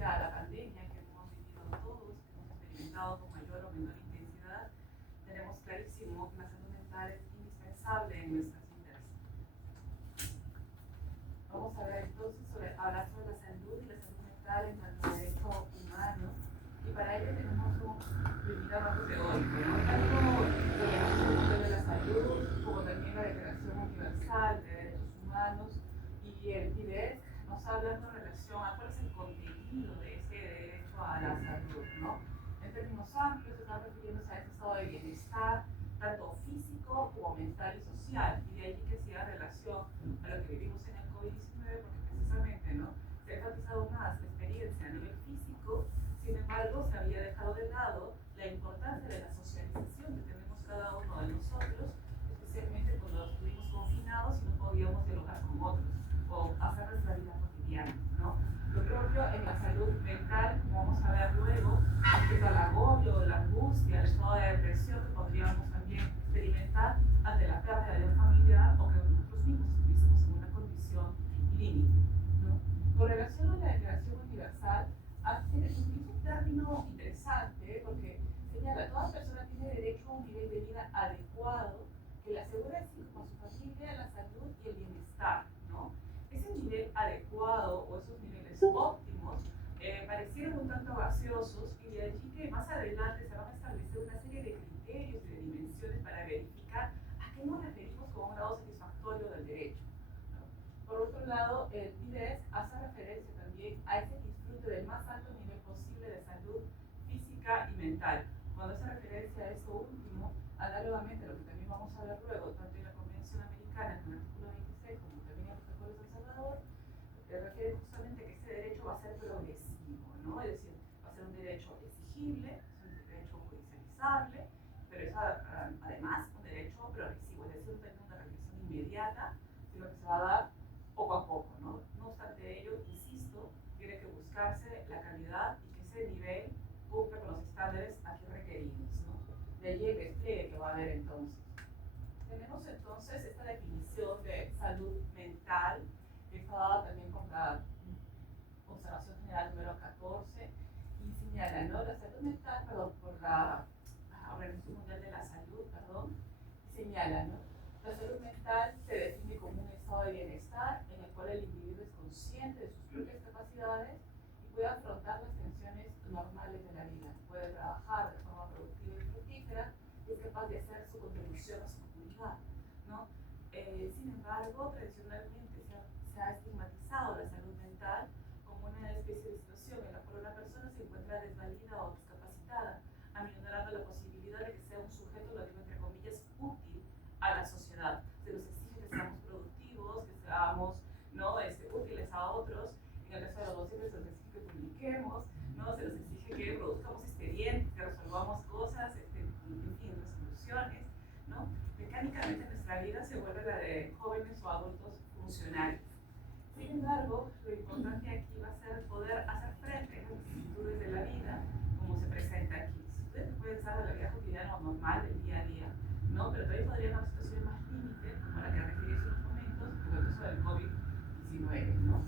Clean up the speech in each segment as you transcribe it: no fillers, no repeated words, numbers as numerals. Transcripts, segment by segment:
pese a la pandemia que hemos vivido todos, que hemos experimentado con mayor o menor intensidad, tenemos clarísimo que la salud mental es indispensable en nuestras vidas. Vamos a ver entonces hablar sobre la salud y la salud mental en cuanto a derecho humano. Y para ello tenemos un invitado teórico, ¿no? Tanto el Instituto de la Salud como también la Declaración Universal de Derechos Humanos y el PIDES nos hablan con relación a cuál es el contenido de ese derecho a la salud, ¿no? En términos amplios, se están refiriéndose a ese estado de bienestar, tanto físico como mental y social, y de allí que se haga relación a lo que vivimos en el COVID-19, porque precisamente, ¿no?, se ha enfatizado más la experiencia a nivel físico. Sin embargo, se había dejado de lado la importancia de la socialización que tenemos cada uno de nosotros, especialmente cuando estuvimos confinados y no podíamos dialogar con otros o hacer nuestra vida cotidiana, ¿no? Lo propio en la salud mental, como vamos a ver luego, respecto al agobio, la angustia, el estado de depresión que podríamos también experimentar ante la pérdida de un familiar o que nosotros mismos estuviésemos en una condición límite, ¿no? Con relación a la Declaración Universal, es un término interesante porque señala que toda persona tiene derecho a un nivel de vida adecuado que le asegure así como a su familia la salud y el bienestar, ¿no? Ese nivel adecuado o esos niveles óptimos parecieron un tanto gaseosos, y de allí que más adelante se van a establecer una serie de criterios y de dimensiones para verificar a qué nos referimos con un grado satisfactorio del derecho, ¿no? Por otro lado, el PIDES hace referencia también a ese disfrute del más alto nivel posible de salud física y mental. Cuando hace referencia a esto último, análogamente a lo que también vamos a ver luego, tanto en la Convención Americana en el artículo 26 como también en los protocolos de El Salvador, refiere justamente que este derecho va a ser progresivo, ¿no? Es decir, va a ser un derecho exigible, es un derecho judicializable, pero es además un derecho progresivo, es decir, no tiene una regresión inmediata, sino que se va a dar poco a poco, ¿no? No obstante ello, insisto, tiene que buscarse la calidad y que ese nivel cumpla con los estándares aquí requeridos, ¿no? De allí el despliegue que va a haber entonces. Tenemos entonces esta definición de salud mental, que está dada también con la Observación General número 14, y señala, ¿no?, la salud mental, perdón, por la Organización Mundial de la Salud, perdón, y señala, ¿no?, la salud mental se define como un estado de bienestar en el cual el individuo es consciente de sus propias capacidades y puede afrontar las tensiones normales de la vida, puede trabajar de forma productiva y fructífera y es capaz de hacer su contribución a su comunidad, ¿no? Sin embargo, tradicionalmente se ha estigmatizado la salud mental como una especie de situación en la cual una persona se encuentra desvalida o discapacitada, aminorando la posibilidad de que sea un sujeto, lo digo entre comillas, útil a la sociedad. Se nos exige que seamos productivos, que seamos, ¿no?, útiles a otros. En el caso de los docentes se nos exige que publiquemos, ¿no?, se nos exige que produzcamos expedientes, que resolvamos cosas, en fin, resoluciones, ¿no? Mecánicamente nuestra vida se vuelve la de jóvenes o adultos funcionales. Sin embargo, lo importante aquí va a ser poder hacer frente a esas vicisitudes de la vida como se presenta aquí. Si ustedes pueden estar de la vida cotidiana o normal del día a día, ¿no?, pero todavía podría haber situaciones más límite, como la que referí hace unos momentos, como el caso del COVID-19, ¿no?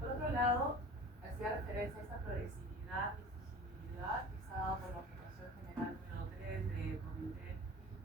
Por otro lado, hacía referencia a esta progresividad y exigibilidad que está dada por la Observación General número 3 del Comité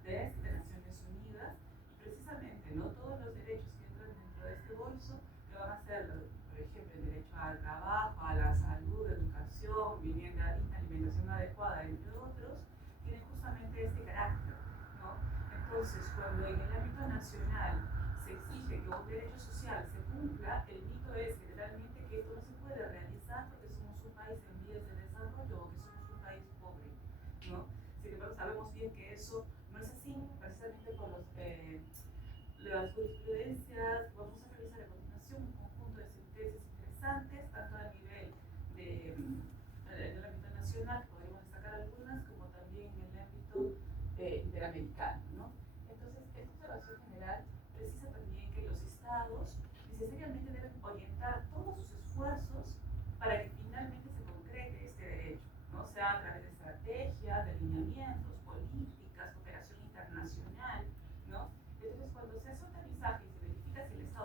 de Naciones Unidas, y precisamente, ¿no?, todos los derechos que entran dentro de este bolso, que van a ser, por ejemplo, el derecho al trabajo, a la salud, educación, vivienda, alimentación adecuada, entre otros, tienen justamente este carácter, ¿no? Entonces, cuando en el ámbito nacional se exige que un derecho social se cumpla, el mito es generalmente que esto no se puede realizar porque somos un país en vías de desarrollo o que somos un país pobre, ¿no? Sin embargo, sabemos bien que eso no es así, precisamente por las jurisprudencias. Vamos a revisar a continuación un conjunto de sentencias interesantes, tanto a nivel del ámbito nacional, podríamos destacar algunas, como también en el ámbito interamericano, ¿no? Entonces, esta observación general precisa también que los estados necesariamente deben orientar todos sus esfuerzos para que finalmente se concrete este derecho, ¿no?, sea a través de estrategias, de lineamientos, políticas, cooperación internacional, ¿no? Entonces, cuando se hace un aterrizaje y se verifica si el Estado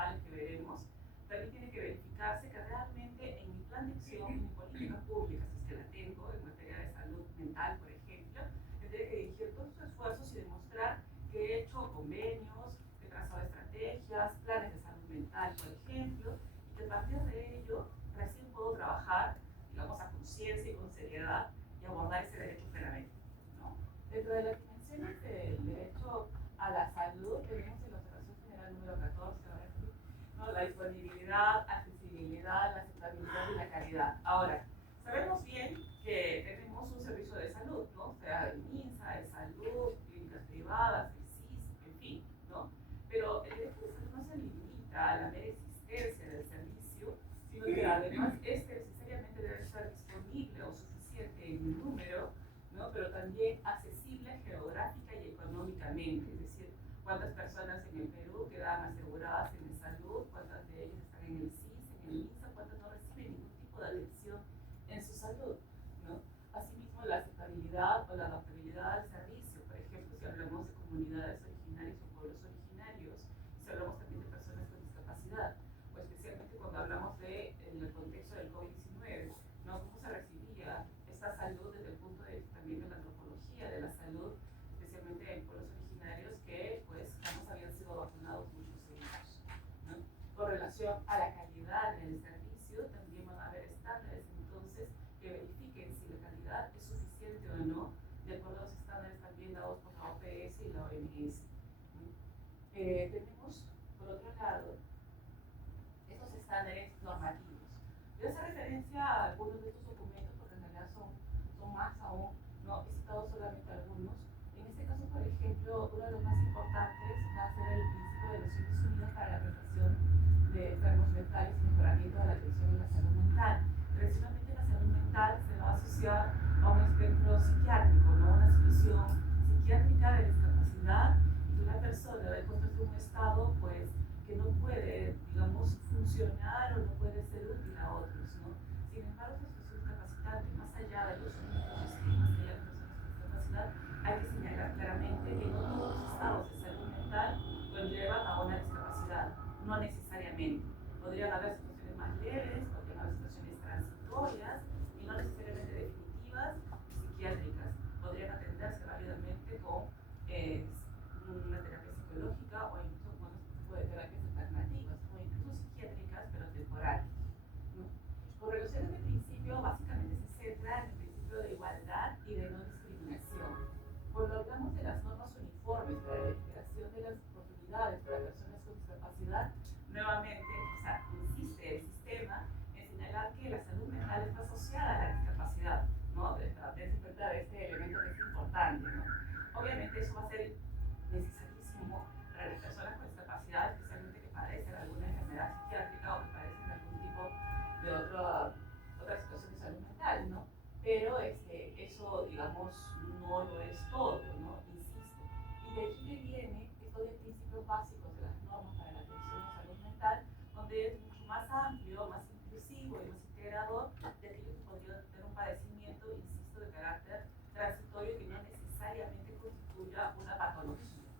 mentales que veremos, también tiene que verificarse que realmente en mi plan de acción, en mi política pública, si es que la tengo en materia de salud mental, por ejemplo, tendré que dirigir todos sus esfuerzos y demostrar que he hecho convenios, que he trazado estrategias, planes de salud mental, por ejemplo, y que a partir de ello recién puedo trabajar, digamos, a conciencia y con seriedad y abordar ese derecho plenamente, ¿no? Dentro de las dimensiones del derecho a la salud, tenemos en la Observación General número 14, ahora sí, ¿no? La disponibilidad, accesibilidad, la aceptabilidad y la calidad. Ahora, sabemos bien que tenemos un servicio de salud, ¿no? O sea, el MINSA, el Salud, clínicas privadas, el SIS, en fin, ¿no? Pero el derecho de salud no se limita a la mera existencia del servicio, sino que además este necesariamente debe estar disponible o suficiente en número, ¿no? Pero también accesible geográfica y económicamente, es decir, cuántas personas en el Perú quedan aseguradas en salud, cuántas de ellas están en el SIS, en el MINSA, cuántas no reciben ningún tipo de atención en su salud, ¿no? Asimismo, la aceptabilidad o la adaptabilidad al servicio, por ejemplo, si hablamos de comunidades originarias o pueblos originarios, si hablamos también de personas con discapacidad, o especialmente cuando hablamos de, en el contexto del COVID-19, ¿no? ¿Cómo se recibía esta salud desde el punto de vista también de la antropología de la salud, especialmente en pueblos originarios que pues jamás habían sido vacunados muchos de ellos, ¿no? Con relación a la calidad del servicio, también van a haber estándares entonces que verifiquen si la calidad es suficiente o no, de acuerdo a los estándares también dados por la OPS y la OMS, ¿no? Tenemos, por otro lado, estos estándares normativos. Voy a hacer referencia a algunos de estos documentos porque en realidad son más aún, no he citado solamente algunos. En este caso, por ejemplo, uno de los más importantes va a ser el principio de Naciones Unidas para la prestación de enfermos mentales y mejoramiento de la atención en la salud mental. Tradicionalmente la salud mental se va a asociar a un espectro psiquiátrico, ¿no? Una situación psiquiátrica de discapacidad y que una persona debe encontrarse en un estado pues que no puede, digamos, funcionar o no puede ser útil a otros, ¿no? Sin embargo, esta situación discapacitante, más allá de los únicos estigmas que hay en personas con discapacidad, hay que señalar claramente que no todos los estados de salud mental conllevan a una discapacidad, no necesariamente. Podrían haber situaciones más leves, podrían haber situaciones transitorias y no necesariamente definitivas y psiquiátricas. Podrían atenderse rápidamente con una terapia psicológica o incluso con otro tipo de terapias alternativas o incluso psiquiátricas pero temporales, ¿no? Por relación a este principio, básicamente se centra en el principio de igualdad y de no discriminación. Cuando hablamos de las normas uniformes para la verificación de las oportunidades para personas con discapacidad, nuevamente, o sea, insiste el sistema en señalar que la salud mental está asociada a la discapacidad, ¿no? Para despertar este elemento que es importante, ¿no? Obviamente eso va a ser necesarísimo para las personas con discapacidad, especialmente que padecen alguna enfermedad psiquiátrica o que padecen algún tipo de otra situación de salud mental, ¿no? Pero eso, digamos, no lo es todo, ¿no? Insisto. Y de aquí que viene esto de principios básicos de las normas para la atención de salud mental, donde es mucho más amplio, más inclusivo y más integrador de aquellos que podrían tener un padecimiento, insisto, de carácter transitorio que no necesariamente constituya una patología,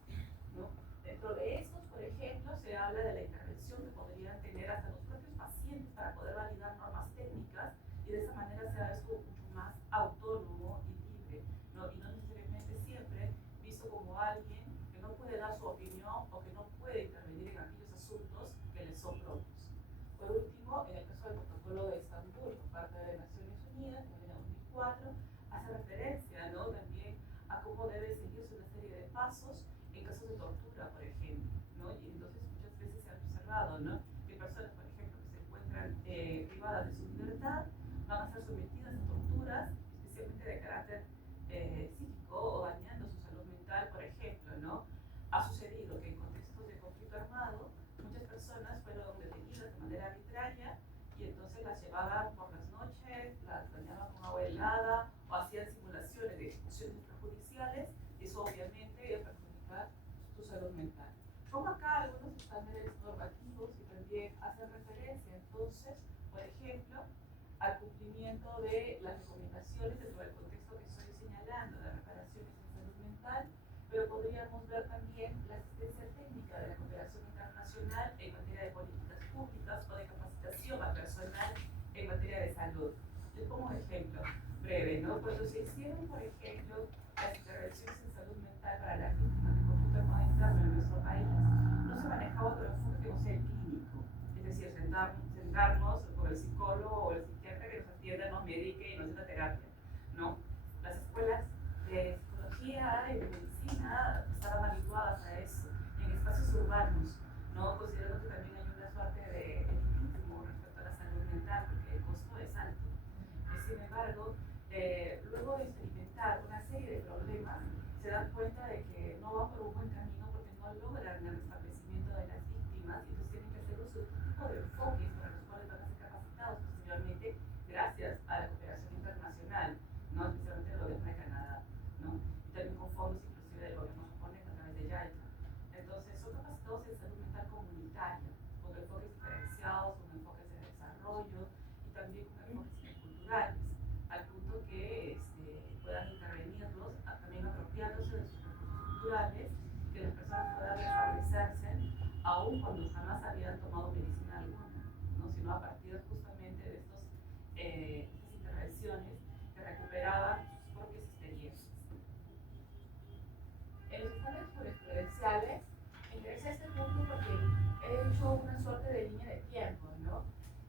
¿no? Dentro de estos, por ejemplo, se habla de la intervención que podrían tener hasta los propios pacientes para poder validar normas técnicas y de esa manera sea esto mucho más autónomo y libre, ¿no? Y no necesariamente siempre visto como alguien que no puede dar su opinión o que no puede intervenir en aquellos asuntos que le son propios. Por último, en el caso del protocolo de Estambul por parte de las Naciones Unidas en el año 2004, hace referencia, ¿no? También a cómo debe seguirse una serie de pasos en casos de tortura, por ejemplo, ¿no? Y entonces muchas veces se ha observado, ¿no? Que personas, por ejemplo, que se encuentran privadas de su libertad van a ser sometidas a torturas, especialmente de carácter psíquico o dañando su salud mental, por ejemplo, ¿no? Ha sucedido que en contextos de conflicto armado muchas personas fueron detenidas de manera arbitraria y entonces las llevaban por las noches, las dañaban con agua helada o hacían simulaciones de ejecuciones extrajudiciales y eso obviamente iba a perjudicar su salud mental. Pongo acá algunos estándares normativos que también hacen referencia entonces, por ejemplo, al cumplimiento de las recomendaciones dentro del contexto que estoy señalando de reparaciones en salud mental, pero podríamos ver también la asistencia técnica de la cooperación internacional internacional en materia de políticas públicas o de capacitación a personal en materia de salud. Les pongo un ejemplo breve, ¿no? Cuando se hicieron, por ejemplo, las intervenciones en salud mental para las víctimas de conflicto armado interno en nuestro país, no se manejaba otro enfoque que no sea el clínico, es decir, sentarnos con el psicólogo o el psiquiatra que nos atienda, nos medique y nos dé la terapia, ¿no? Las escuelas de psicología y de medicina estaban habituadas a eso, en espacios urbanos, ¿no? Considerando que también hay una suerte de elitismo respecto a la salud mental, porque el costo es alto. Sin embargo, luego de experimentar una serie de problemas, se dan cuenta de que no van por un buen camino porque no logran el restablecimiento de las víctimas y entonces tienen que hacer uso de otro tipo de enfoques para los cuales van a ser capacitados posteriormente gracias a la cooperación internacional, ¿no? Especialmente del gobierno de Canadá, ¿no? Y también con fondos inclusive del gobierno japonés a través de JICA. Entonces son capacitados en salud mental comunitaria, con enfoques diferenciados, con enfoques de desarrollo y también con enfoques culturales, al punto que puedan intervenirlos, también apropiándose de sus recursos culturales, que las personas puedan restablecerse, aun cuando jamás habían tomado medicina alguna, ¿no? Sino a partir justamente de estas intervenciones que recuperaban sus propias experiencias. En los estándares jurisprudenciales me interesa este punto porque he hecho una suerte de línea de tiempo, ¿no?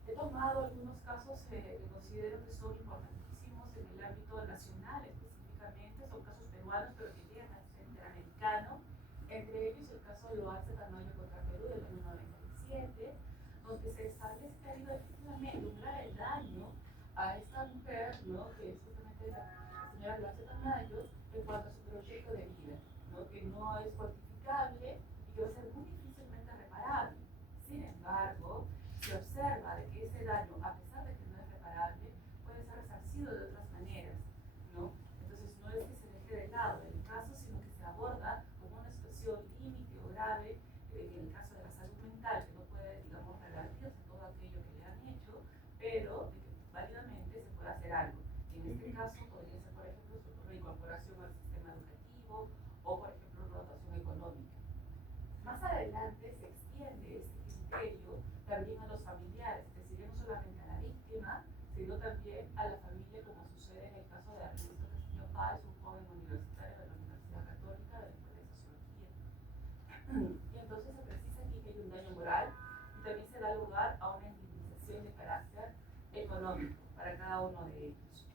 He tomado algunos casos que considero que son importantísimos en el ámbito nacional específicamente, son casos peruanos pero que llegan a ser interamericano, entre ellos el caso Loarza Tamayo contra Perú del año 97, donde se establece que ha habido efectivamente un grave daño a esta mujer, ¿no? Que es justamente la señora Loarza Tamayo, en cuanto a su proyecto de vida, ¿no? Que no es cuantificable y que va a ser muy difícilmente reparable. Sin embargo, se observa de que ese daño, a pesar de que no es reparable, puede ser resarcido de otras maneras, ¿no? Entonces no es que se deje de lado el caso, sino que se aborda como una situación límite o grave, en el caso de la salud mental, que no puede, digamos, revertirse todo aquello que le han hecho, pero de que válidamente se puede hacer algo. Y en este caso podría ser, por ejemplo, su reincorporación al sistema educativo o, por ejemplo, una dotación económica. Más adelante se extiende este criterio también a los familiares, es decir, no solamente a la víctima, sino también a la familia, como sucede en el caso de Ernesto Castillo Páez, un joven universitario de la Universidad Católica de la Escuela de Sociología. Y entonces se precisa aquí que hay un daño moral y también se da lugar a una indemnización de carácter económico para cada uno de ellos.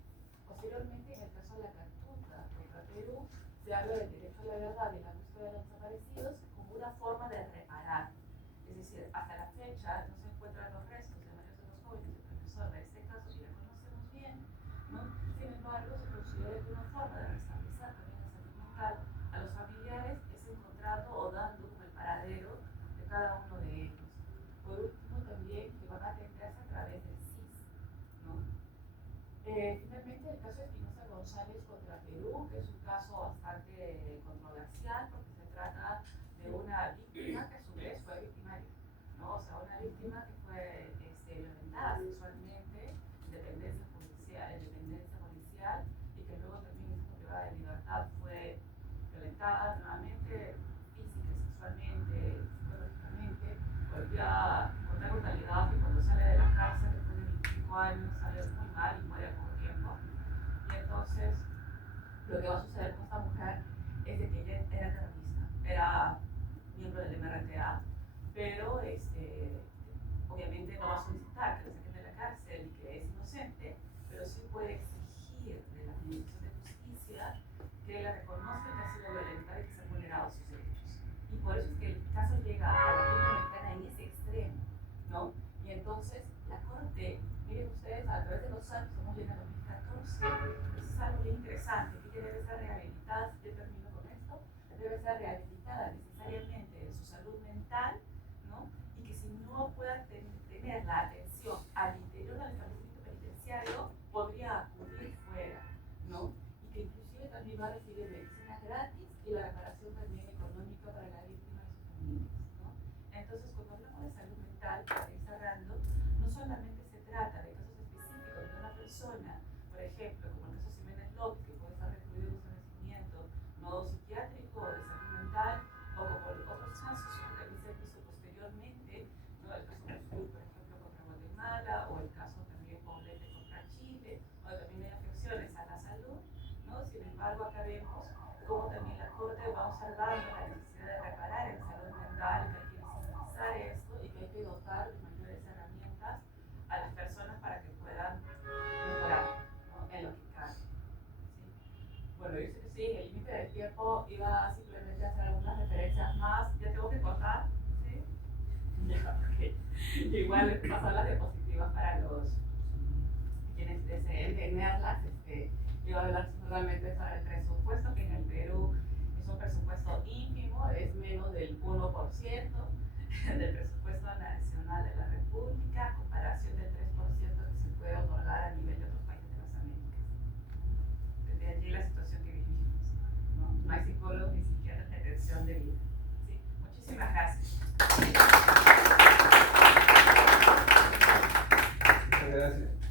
Posteriormente, en el caso de la Cartuta contra Perú, se habla del derecho a la verdad y la búsqueda de los desaparecidos como una forma de reparar. Es decir, hasta la fecha no se encuentran los restos de varios de los jóvenes del profesor de este caso, que ya conocemos bien, ¿no? Sin embargo, se considera que una forma de restablecer también la salud mental a los familiares es encontrando o dando como el paradero de cada uno de ellos. Por último, también que van a atenderse a través del CIS, ¿no? Finalmente, el caso de Espinosa González contra Perú, que es un caso bastante controversial porque se trata de una víctima que a su vez fue victimaria, ¿no? O sea, una víctima que fue violentada sexualmente en dependencia policial y que luego también estuvo privada de libertad, fue violentada nuevamente física, sexualmente, psicológicamente, golpeada con tal brutalidad que cuando sale de la cárcel después de 25 años sale muy mal y muere al poco tiempo. Y entonces lo que va a suceder con esta mujer es de que ella era terrorista, era miembro del MRTA, pero obviamente no va a solicitar que la saquen de la cárcel y que es inocente, pero sí puede exigir de la Administración de Justicia que la reconozca que ha sido violentada y que se han vulnerado sus derechos. Y por eso es que el caso llega a la Corte Americana en ese extremo, ¿no? Y entonces la Corte, miren ustedes, a través de los años, estamos llegando a 2014, eso es algo bien interesante, que ella debe ser rehabilitada, si yo termino con esto, debe ser rehabilitada necesariamente en su salud mental, ¿no? Y que si no pueda tener la atención al interior del establecimiento penitenciario, podría acudir fuera, ¿no? Y que inclusive también va a recibir medicinas gratis y la reparación también económica para la víctima y sus familias, ¿no? Entonces, cuando hablamos de salud mental, para ir cerrando, no solamente se trata de casos específicos de una persona, por ejemplo, como el caso Ximénez López, que puede estar recluido en un establecimiento no psiquiátrico o de salud mental, o como otros casos que también se han visto posteriormente embargo, acá vemos cómo también la Corte va observando la necesidad de reparar en salud mental, que hay que visibilizar esto y que hay que dotar de mayores herramientas a las personas para que puedan mejorar, ¿no?, en lo que cabe. ¿Sí? Bueno, yo sé que sí, el límite del tiempo iba simplemente a hacer algunas referencias más. Ya tengo que cortar, ¿sí? Ya, ok. Igual pasar las diapositivas para los quienes deseen tenerlas. Iba a hablar solamente sobre el presupuesto, que en el Perú es un presupuesto ínfimo, es menos del 1% del presupuesto nacional de la República, a comparación del 3% que se puede otorgar a nivel de otros países de las Américas. Desde allí la situación que vivimos, ¿no? No hay psicólogos ni siquiera de atención de vida. ¿Sí? Muchísimas gracias. Muchas gracias.